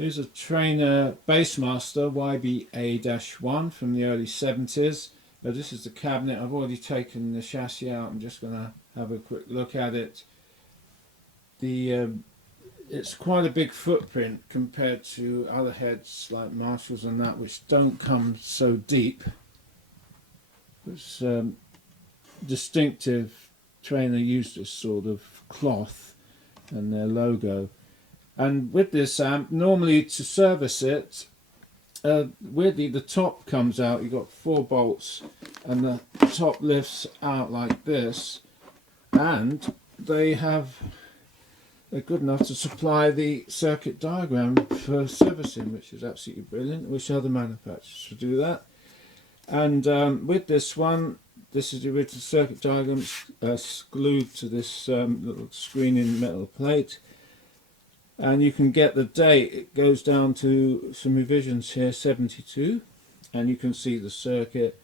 Here's a Traynor Bass Master YBA-1 from the early 70s. This is the cabinet. I've already taken the chassis out. I'm just going to have a quick look at it. It's quite a big footprint compared to other heads like Marshalls and that, which don't come so deep. It's distinctive. Traynor used this sort of cloth and their logo. And with this amp, normally to service it, weirdly the top comes out. You've got 4 bolts and the top lifts out like this, and they're good enough to supply the circuit diagram for servicing, which is absolutely brilliant. I wish other manufacturers would do that. And with this one, this is the original circuit diagram glued to this little screening metal plate. And you can get the date. It goes down to some revisions here, 72, and you can see the circuit.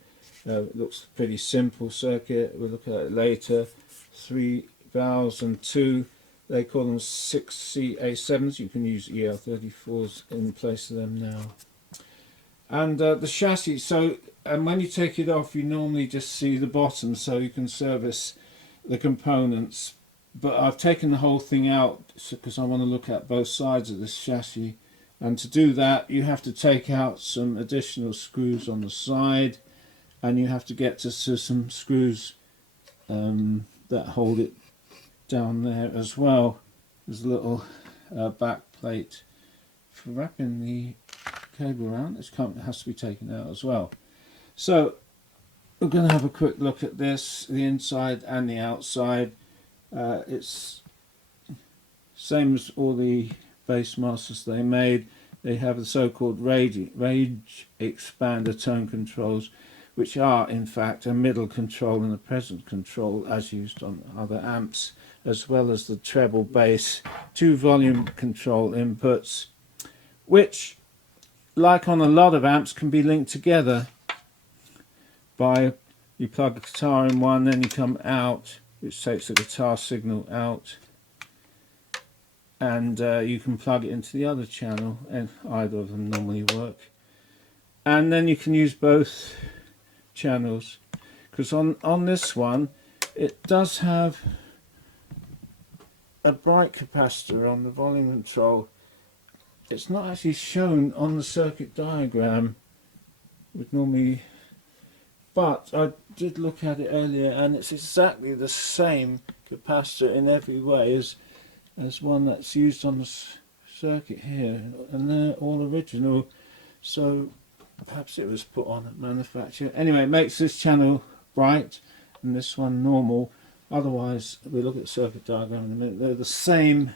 It looks a pretty simple circuit. We'll look at it later. 3 valves and 2. They call them 6CA7s. You can use EL34s in place of them now. And the chassis. So, and when you take it off, you normally just see the bottom, so you can service the components. But I've taken the whole thing out because I want to look at both sides of this chassis, and to do that you have to take out some additional screws on the side, and you have to get to some screws that hold it down there as well. There's a little back plate for wrapping the cable around. This has to be taken out as well. So we're going to have a quick look at this, the inside and the outside. It's same as all the Bass Masters they made. They have the so-called range expander tone controls, which are in fact a middle control and a present control as used on other amps, as well as the treble bass 2 volume control inputs, which, like on a lot of amps, can be linked together by, you plug a guitar in one, then you come out, which takes the guitar signal out, and you can plug it into the other channel, and either of them normally work. And then you can use both channels, because on this one it does have a bright capacitor on the volume control. It's not actually shown on the circuit diagram, would normally, but I did look at it earlier, and it's exactly the same capacitor in every way as one that's used on the circuit here, and they're all original, so perhaps it was put on at manufacture. Anyway, it makes this channel bright and this one normal. Otherwise, we look at the circuit diagram in a minute, they're the same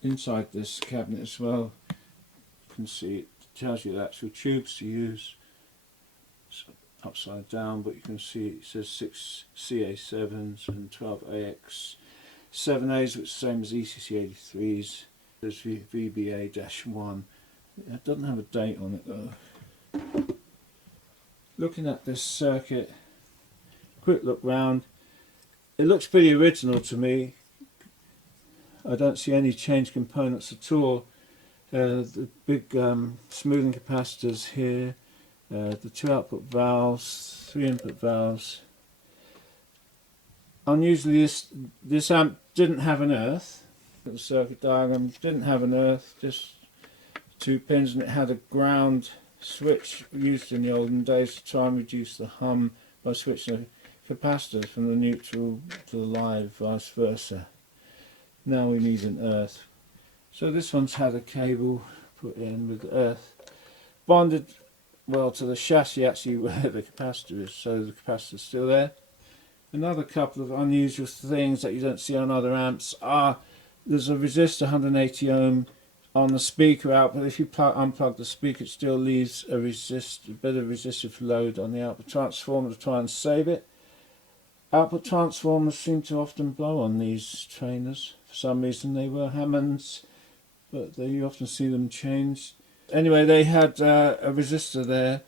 inside this cabinet as well. You can see it tells you the actual tubes to use. It's upside down, but you can see it says 6 CA7s and 12 AX7As, which is the same as ECC83s. There's VBA-1. It doesn't have a date on it though. Looking at this circuit, quick look round, it looks pretty original to me. I don't see any change components at all. The big smoothing capacitors here, the 2 output valves, 3 input valves. Unusually, this amp didn't have an earth. The circuit diagram didn't have an earth, just 2 pins, and it had a ground switch used in the olden days to try and reduce the hum by switching the capacitors from the neutral to the live, vice versa. Now we need an earth. So this one's had a cable put in with the earth, bonded well to the chassis actually where the capacitor is, so the capacitor's still there. Another couple of unusual things that you don't see on other amps are there's a resistor 180 ohm on the speaker output. If you unplug the speaker, it still leaves a bit of resistive load on the output transformer to try and save it. Output transformers seem to often blow on these Traynors. For some reason they were Hammonds, but you often see them changed. Anyway, they had a resistor there.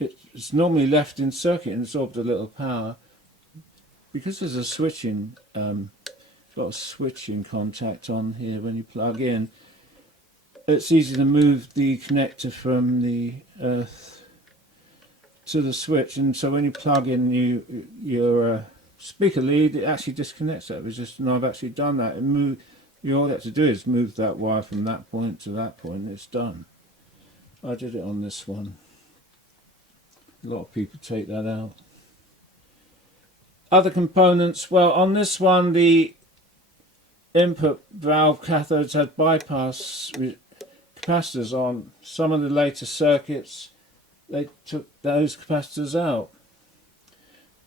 It's normally left in circuit and absorbed a little power. Because there's a switching, got a switching contact on here when you plug in, it's easy to move the connector from the earth to the switch, and so when you plug in your speaker lead, it actually disconnects that. And I've actually done that. All you have to do is move that wire from that point to that point, and it's done. I did it on this one. A lot of people take that out. Other components, well, on this one the input valve cathodes had bypass capacitors on. Some of the later circuits, they took those capacitors out.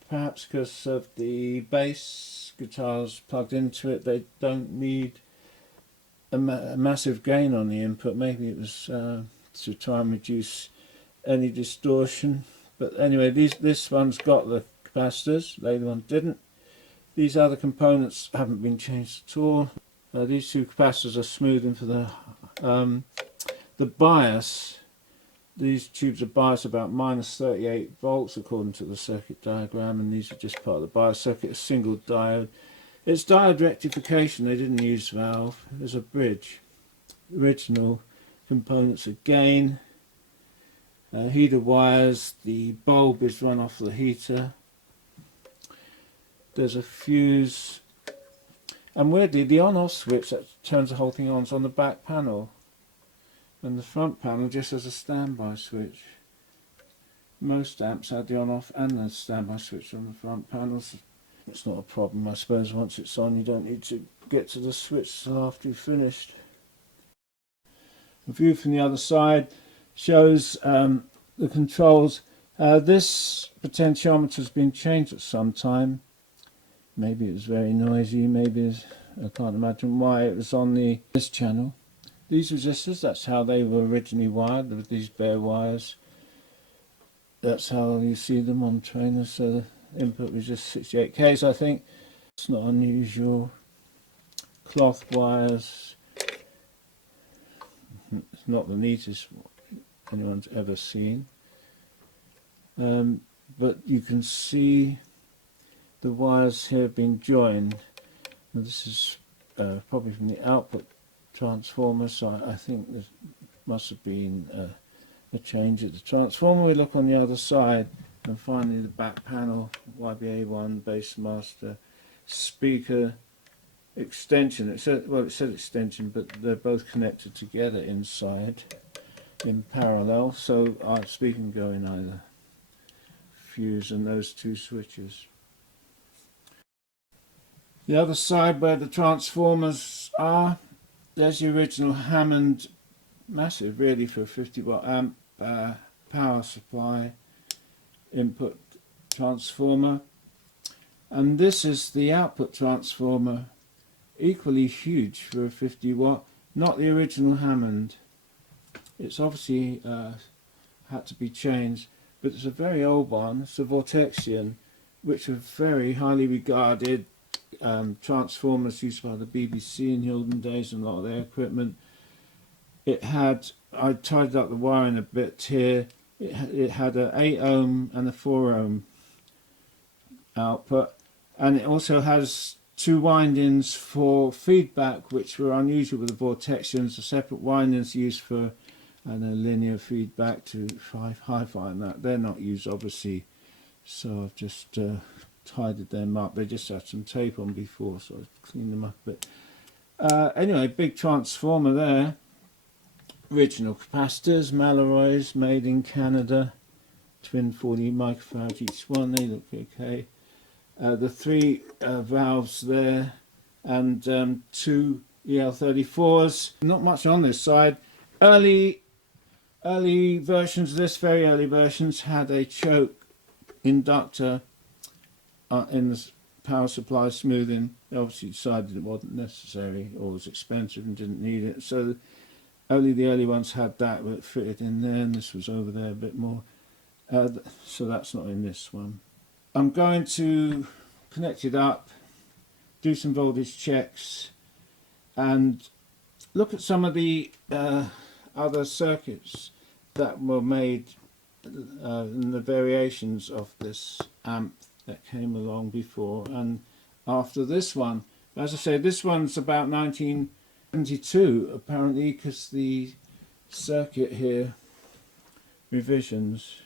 Perhaps because of the bass guitars plugged into it, they don't need a massive gain on the input. Maybe it was to try and reduce any distortion. But anyway, this one's got the capacitors, the other one didn't. These other components haven't been changed at all. These two capacitors are smoothing for the bias. These tubes are biased about -38 volts according to the circuit diagram, and these are just part of the bias circuit, a single diode. It's diode rectification, they didn't use valve. There's a bridge. Original components again. Heater wires, the bulb is run off the heater. There's a fuse, and weirdly the on-off switch that turns the whole thing on is on the back panel, and the front panel just has a standby switch. Most amps had the on-off and the standby switch on the front panels. It's not a problem, I suppose. Once it's on, you don't need to get to the switch till after you've finished. A view from the other side shows the controls. This potentiometer has been changed at some time. Maybe it was very noisy, maybe I can't imagine why it was on this channel. These resistors, that's how they were originally wired, with these bare wires. That's how you see them on Traynor, so the input was just 68Ks, I think. It's not unusual. Cloth wires. It's not the neatest anyone's ever seen. But you can see the wires here have been joined. Now this is probably from the output transformer, so I think there must have been a change at the transformer. We look on the other side, and finally the back panel, YBA-1 Bass Master speaker extension. It said extension, but they're both connected together inside in parallel, so our speaker can go in either fuse and those two switches. The other side where the transformers are, there's the original Hammond, massive really for a 50 watt amp power supply input transformer, and this is the output transformer, equally huge for a 50 watt, not the original Hammond. It's obviously had to be changed, but it's a very old one. It's a Vortexian, which are very highly regarded transformers used by the BBC in the olden days and a lot of their equipment. It had, I tidied up the wiring a bit here, it had an 8 ohm and a 4 ohm output, and it also has two windings for feedback, which were unusual with the Vortexians. The separate windings used for linear feedback to hi-fi and that. They're not used obviously, so I've just tidied them up. They just had some tape on before, so I've cleaned them up a bit. Anyway, big transformer there. Original capacitors, Malloys, made in Canada, twin 40 microfarad each one. They look okay. The three valves there, and two EL34s. Not much on this side. Early versions of this, very early versions, had a choke inductor in the power supply smoothing. They obviously decided it wasn't necessary or was expensive and didn't need it, so only the early ones had that, but it fitted in there, and this was over there a bit more, so that's not in this one. I'm going to connect it up, do some voltage checks, and look at some of the other circuits that were made and the variations of this amp that came along before and after this one. As I say, this one's about 19 72 apparently, because the circuit here, revisions,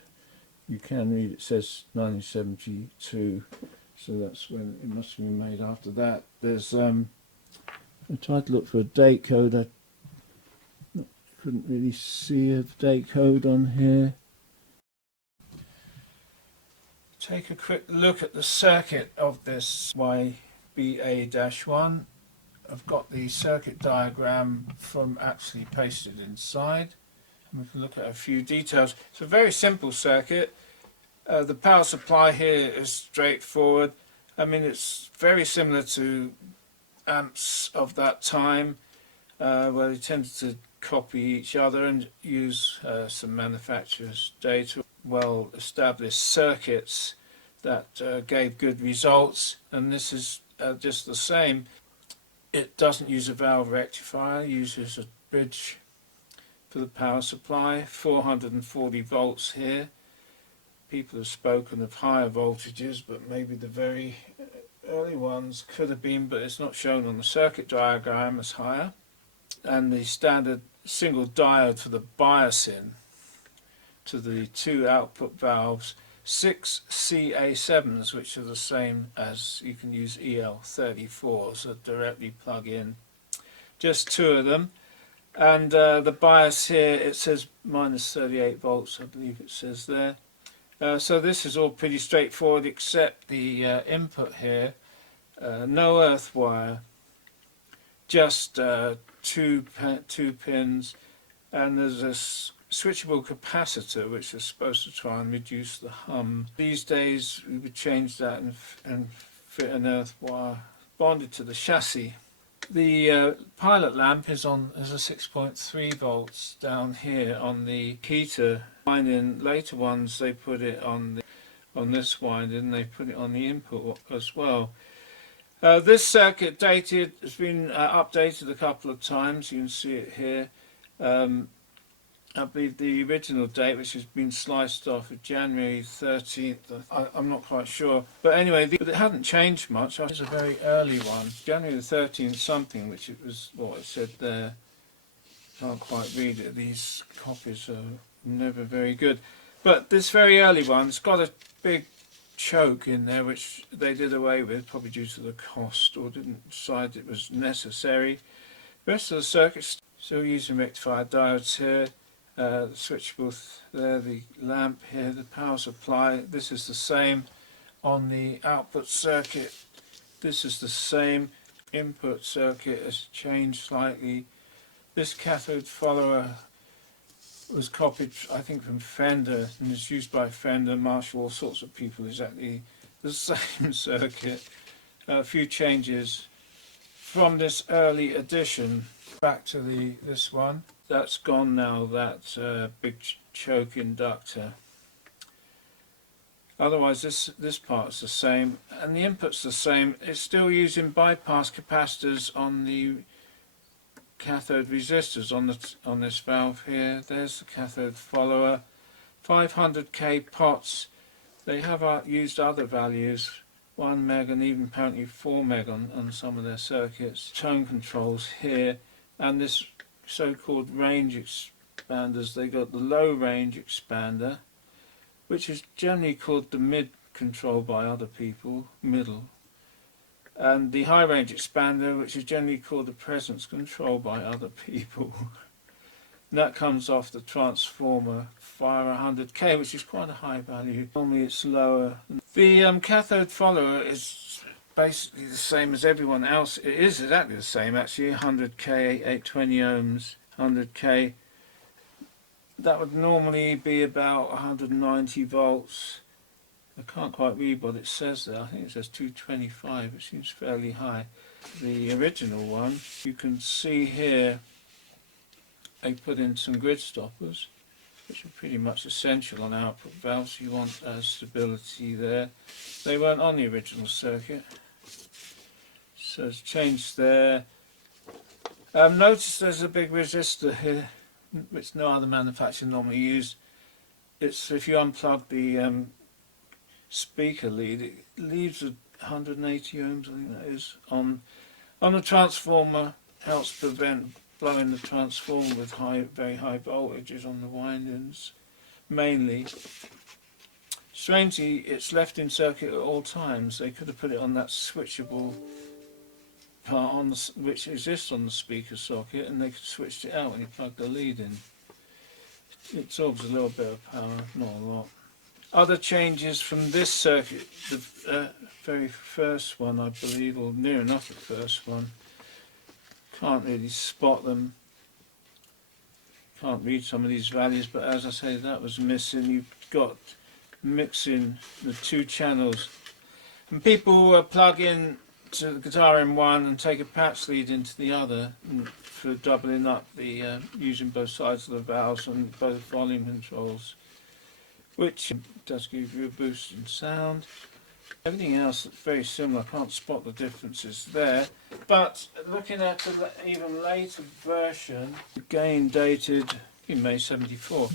you can read it says 1972, so that's when it must have been made. After that, there's I tried to look for a date code. I couldn't really see a date code on here. Take a quick look at the circuit of this YBA-1. I've got the circuit diagram from actually pasted inside. We can look at a few details. It's a very simple circuit. The power supply here is straightforward. I mean, it's very similar to amps of that time, where they tended to copy each other and use some manufacturer's data. Well established circuits that gave good results, and this is just the same. It doesn't use a valve rectifier, it uses a bridge for the power supply, 440 volts here. People have spoken of higher voltages, but maybe the very early ones could have been, but it's not shown on the circuit diagram as higher. And the standard single diode for the biasing to the two output valves, 6 CA7s, which are the same as you can use EL34s that directly plug in. Just two of them. And the bias here, it says minus 38 volts, I believe it says there. So this is all pretty straightforward, except the input here, no earth wire, just two pins, and there's a switchable capacitor which is supposed to try and reduce the hum. These days we would change that and fit an earth wire bonded to the chassis. The pilot lamp is a 6.3 volts down here on the heater. In later ones they put it on this winding, they put it on the input as well. This circuit has been updated a couple of times. You can see it here. I believe the original date, which has been sliced off, of January 13th. I'm not quite sure, but anyway, but it hadn't changed much. It's a very early one, January the 13th something, which it was what it said there. Can't quite read it. These copies are never very good. But this very early one, it's got a big choke in there, which they did away with, probably due to the cost, or didn't decide it was necessary. The rest of the circuit's still using rectifier diodes here. The switchable there, the lamp here, the power supply. This is the same on the output circuit. This is the same. Input circuit has changed slightly. This cathode follower was copied, I think, from Fender, and is used by Fender, Marshall, all sorts of people. Exactly the same circuit. A few changes from this early edition back to this one. That's gone now, that big choke inductor. Otherwise this part's the same, and the input's the same. It's still using bypass capacitors on the cathode resistors on this valve here. There's the cathode follower. 500k pots. They have used other values, 1 meg and even apparently 4 meg on some of their circuits. Tone controls here, and this so-called range expanders. They got the low range expander, which is generally called the mid control by other people, middle, and the high range expander, which is generally called the presence control by other people. And that comes off the transformer via 100k, which is quite a high value. Normally it's lower. The cathode follower is basically the same as everyone else. It is exactly the same actually. 100k, 820 ohms, 100k. That would normally be about 190 volts. I can't quite read what it says there. I think it says 225. It seems fairly high. The original one, you can see here, they put in some grid stoppers, which are pretty much essential on output valves. You want stability there. They weren't on the original circuit, so it's changed there. Notice there's a big resistor here, which no other manufacturer normally use. It's if you unplug the speaker lead, it leaves 180 ohms, I think that is, on the transformer helps prevent blowing the transformer with very high voltages on the windings, mainly. Strangely, it's left in circuit at all times. They could have put it on that switchable part on the, which exists on the speaker socket, and they could have switched it out when you plug the lead in. It absorbs a little bit of power, not a lot. Other changes from this circuit, the very first one I believe, or near enough the first one, can't really spot them, can't read some of these values, but as I say, that was missing. You've got mixing the two channels, and people plug in to the guitar in one and take a patch lead into the other for doubling up the using both sides of the valves and both volume controls, which does give you a boost in sound. Everything else is very similar. I can't spot the differences there, but looking at an even later version, again dated in May 74,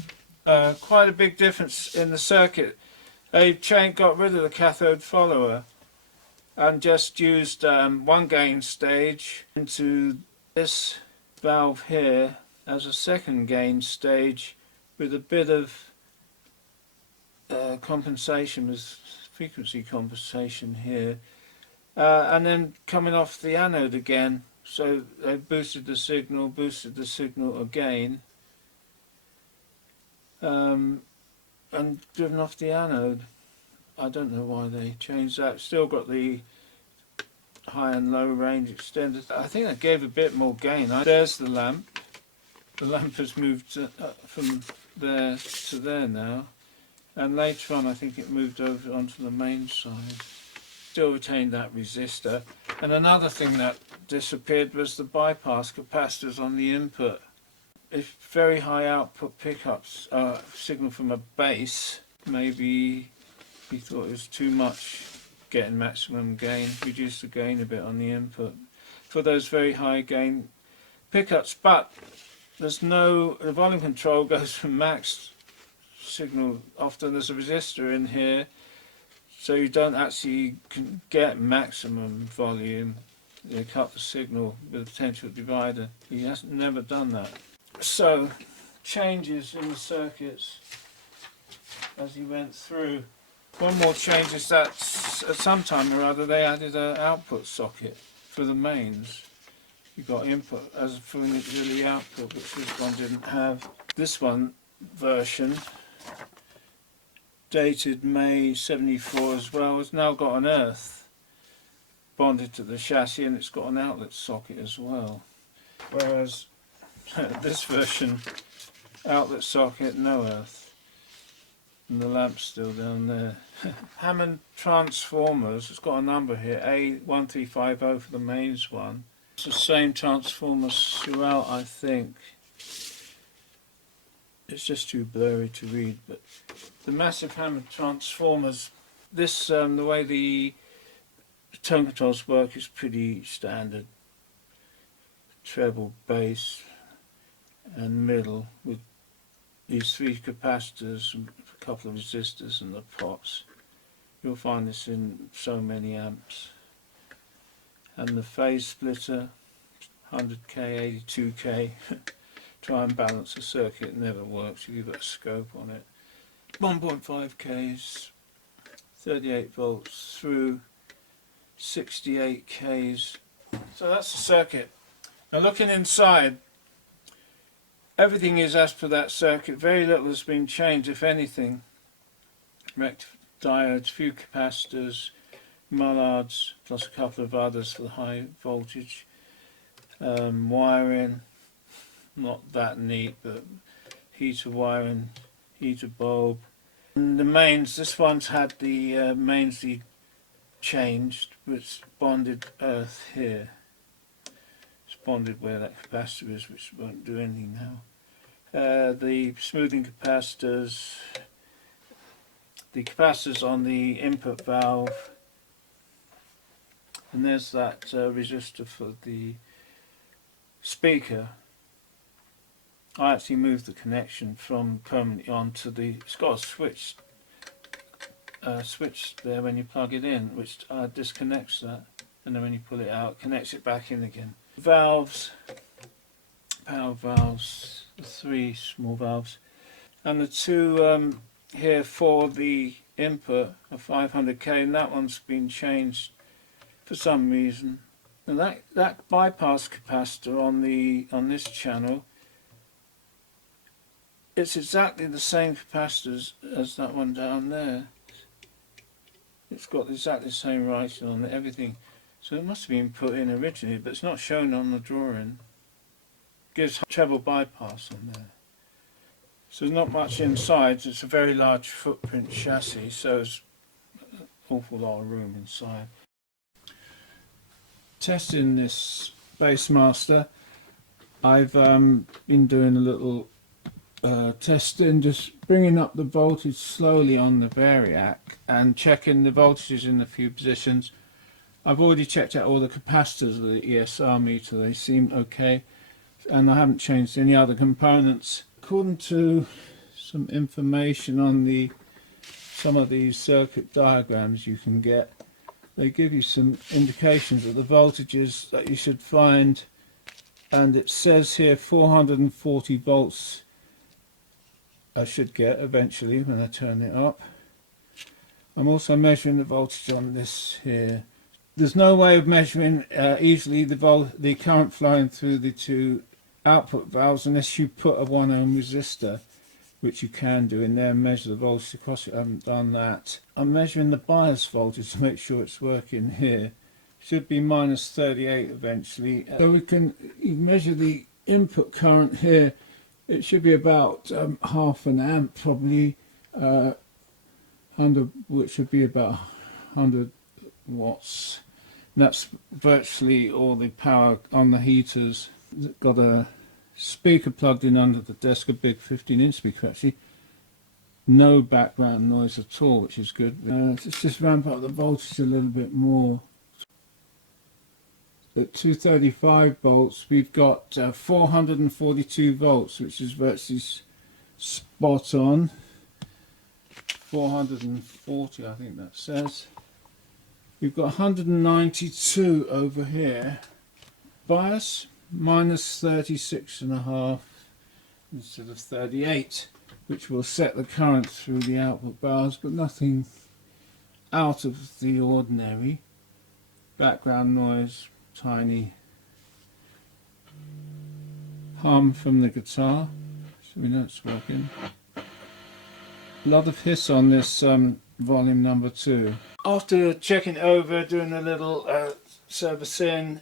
quite a big difference in the circuit. They got rid of the cathode follower and just used one gain stage into this valve here as a second gain stage with a bit of compensation, with frequency compensation here, and then coming off the anode again, so they boosted the signal again, and driven off the anode. I don't know why they changed that. Still got the high and low range extended. I think that gave a bit more gain. There's the lamp. The lamp has moved from there to there now, and later on I think it moved over onto the main side. Still retained that resistor. And another thing that disappeared was the bypass capacitors on the input. If very high output pickups signal from a bass, maybe he thought it was too much getting maximum gain, reduce the gain a bit on the input for those very high gain pickups. But there's no, the volume control goes from max signal. Often there's a resistor in here, so you don't actually get maximum volume. You cut the signal with a potential divider. He has never done that. So changes in the circuits as he went through. One more change is that at some time or other they added an output socket for the mains. You got input as for an auxiliary output, which this one didn't have. This one version, dated May 74 as well, has now got an earth bonded to the chassis, and it's got an outlet socket as well. Whereas this version, outlet socket, no earth. And the lamp's still down there. Hammond transformers, it's got a number here, A1350 for the mains one. It's the same transformers throughout, I think. It's just too blurry to read, but the massive Hammond transformers, this the way the tone controls work is pretty standard. Treble, bass and middle with these three capacitors, a couple of resistors and the pots. You'll find this in so many amps. And the phase splitter, 100k, 82k. Try and balance the circuit, it never works if you've got a scope on it. 1.5k's, 38 volts through 68k's. So that's the circuit. Now looking inside, everything is as per that circuit. Very little has been changed, if anything. Rectifier diodes, few capacitors, mullards, plus a couple of others for the high voltage. Wiring, not that neat, but heater wiring, heater bulb. And the mains, this one's had the mains changed, but it's bonded earth here. It's bonded where that capacitor is, which won't do anything now. The smoothing capacitors, the capacitors on the input valve, and there's that resistor for the speaker. I actually moved the connection from permanently onto the, it's got a switch there when you plug it in, which disconnects that, and then when you pull it out, connects it back in again. valves, power valves, 3 small valves, and the 2 here for the input of 500k, and that one's been changed for some reason. And that bypass capacitor on this channel, it's exactly the same capacitors as that one down there. It's got exactly the same writing on it, everything. So it must have been put in originally, but it's not shown on the drawing. It gives treble bypass on there. So there's not much inside. It's a very large footprint chassis, so there's an awful lot of room inside. Testing this Bass Master, I've been doing a little testing, just bringing up the voltage slowly on the variac and checking the voltages in a few positions. I've already checked out all the capacitors of the ESR meter, they seem okay, and I haven't changed any other components. According to some information on some of these circuit diagrams you can get, they give you some indications of the voltages that you should find, and it says here 440 volts I should get eventually when I turn it up. I'm also measuring the voltage on this here. There's no way of measuring easily the current flowing through the 2 output valves unless you put a 1 ohm resistor, which you can do in there, and measure the voltage across it. I haven't done that. I'm measuring the bias voltage to make sure it's working here. Should be minus 38 eventually. So we can measure the input current here. It should be about half an amp probably, 100, which should be about 100 watts. And that's virtually all the power on the heaters. Got a speaker plugged in under the desk, a big 15-inch speaker actually. No background noise at all, which is good. Let's just ramp up the voltage a little bit more. At 235 volts we've got 442 volts, which is virtually spot on. 440 I think that says. We've got 192 over here. Bias minus 36.5 instead of 38, which will set the current through the output bars, but nothing out of the ordinary. Background noise, tiny hum from the guitar, so we know it's working. A lot of hiss on this volume number 2. After checking over, doing a little servicing,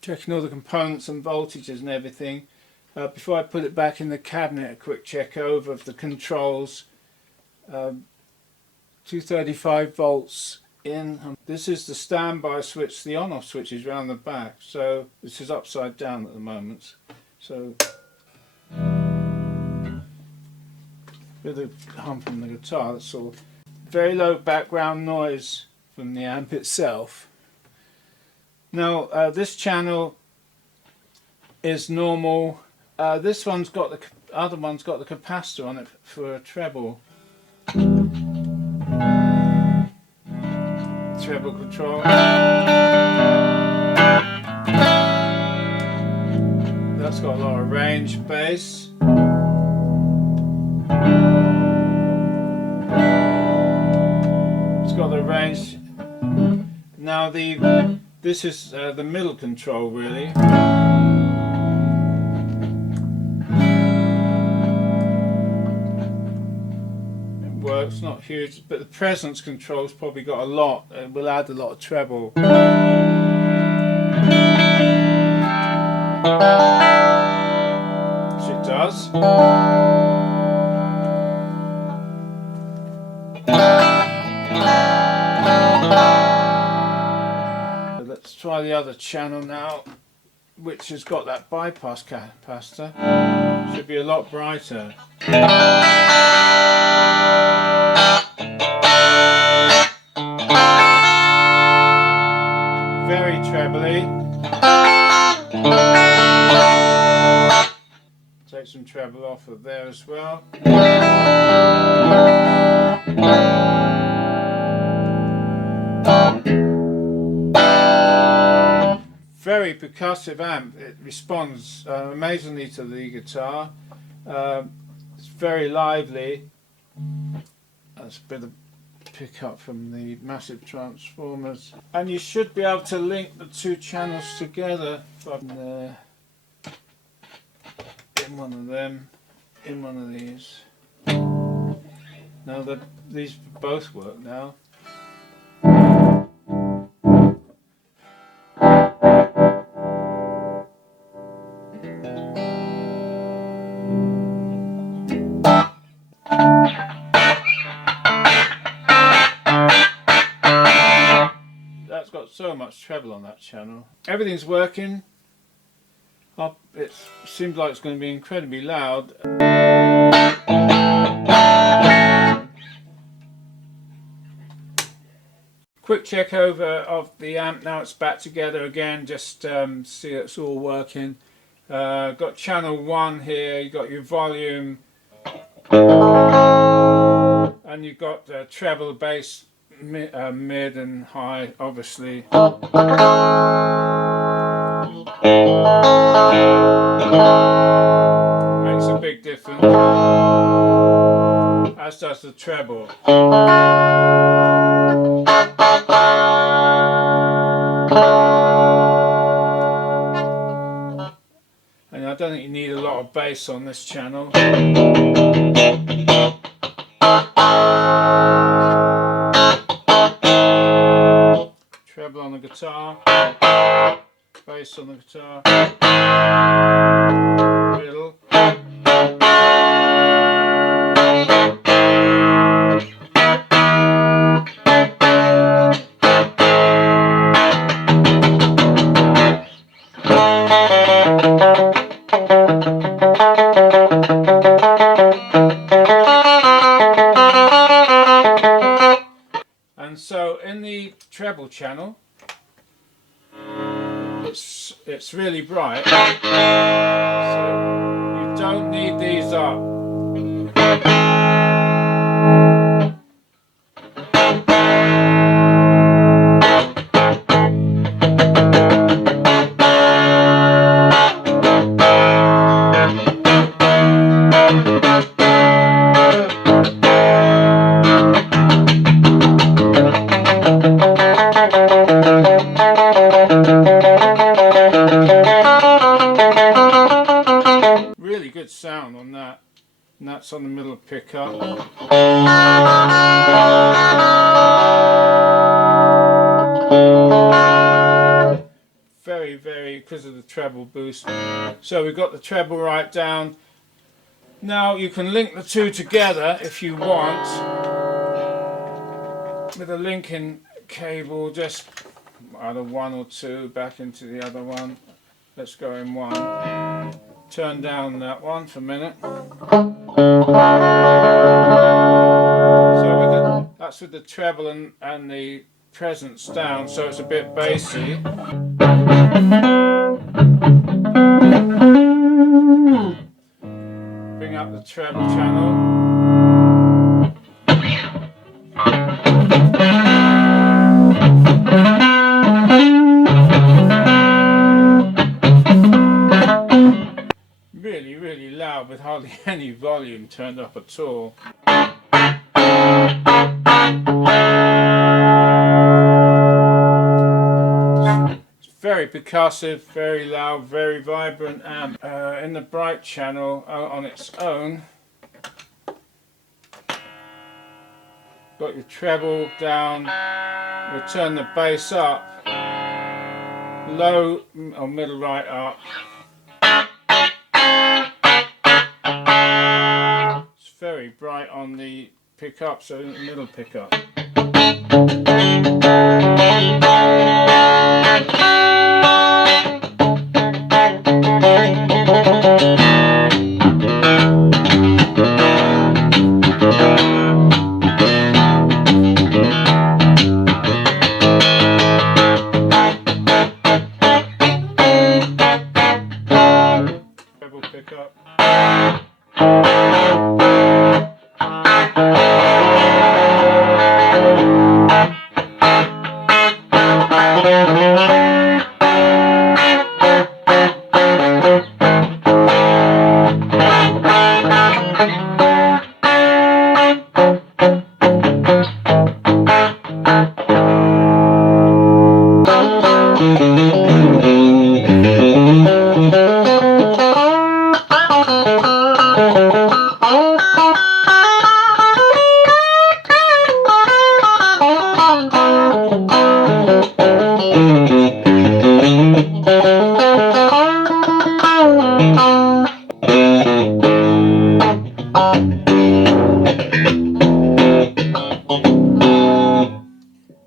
checking all the components and voltages and everything, before I put it back in the cabinet, a quick check over of the controls. 235 volts in. This is the standby switch. The on-off switch is round the back, so this is upside down at the moment. So with a hum from the guitar, that's all. Very low background noise from the amp itself. Now this channel is normal. This one's got the other one's got the capacitor on it for a treble. Treble control. That's got a lot of range, bass. It's got the range. Now this is the middle control really. It's not huge, but the presence control's probably got a lot. It will add a lot of treble. Which it does. So let's try the other channel now, which has got that bypass capacitor. Should be a lot brighter. Very trebly. Take some treble off of there as well. Very very percussive amp. It responds amazingly to the guitar. It's very lively. That's a bit of pickup from the massive transformers, and you should be able to link the two channels together from there, in one of them, in one of these. Now that these both work now. That's got so much treble on that channel. Everything's working. It seems like it's going to be incredibly loud. Quick check over of the amp. Now it's back together again. Just see it's all working. Got channel 1 here. You got your volume, and you've got treble, bass, mid and high, obviously. Makes a big difference, as does the treble. And I don't think you need a lot of bass on this channel. Treble on the guitar, bass on the guitar, middle. And so in the treble channel, it's really bright, so you don't need these up. Really good sound on that, and that's on the middle pickup. Very, because of the treble boost. So we've got the treble right down. Now you can link the two together if you want with a linking cable, just either 1 or 2 back into the other one. Let's go in 1. Turn down that one for a minute. So that's with the treble and the presence down, so it's a bit bassy. Bring up the treble channel. Really loud with hardly any volume turned up at all. It's very percussive, very loud, very vibrant amp. In the bright channel on its own, got your treble down, we'll turn the bass up, low or middle right up. It's very bright on the pickup, so in the middle pickup. Treble pickup.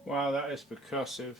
Wow, that is percussive.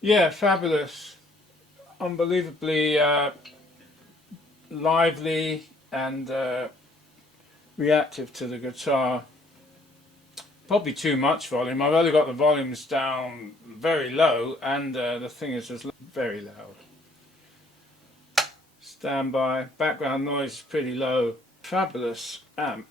Yeah, fabulous. Unbelievably lively and reactive to the guitar. Probably too much volume. I've only got the volumes down very low, and the thing is just very loud. Standby. Background noise is pretty low. Fabulous amp.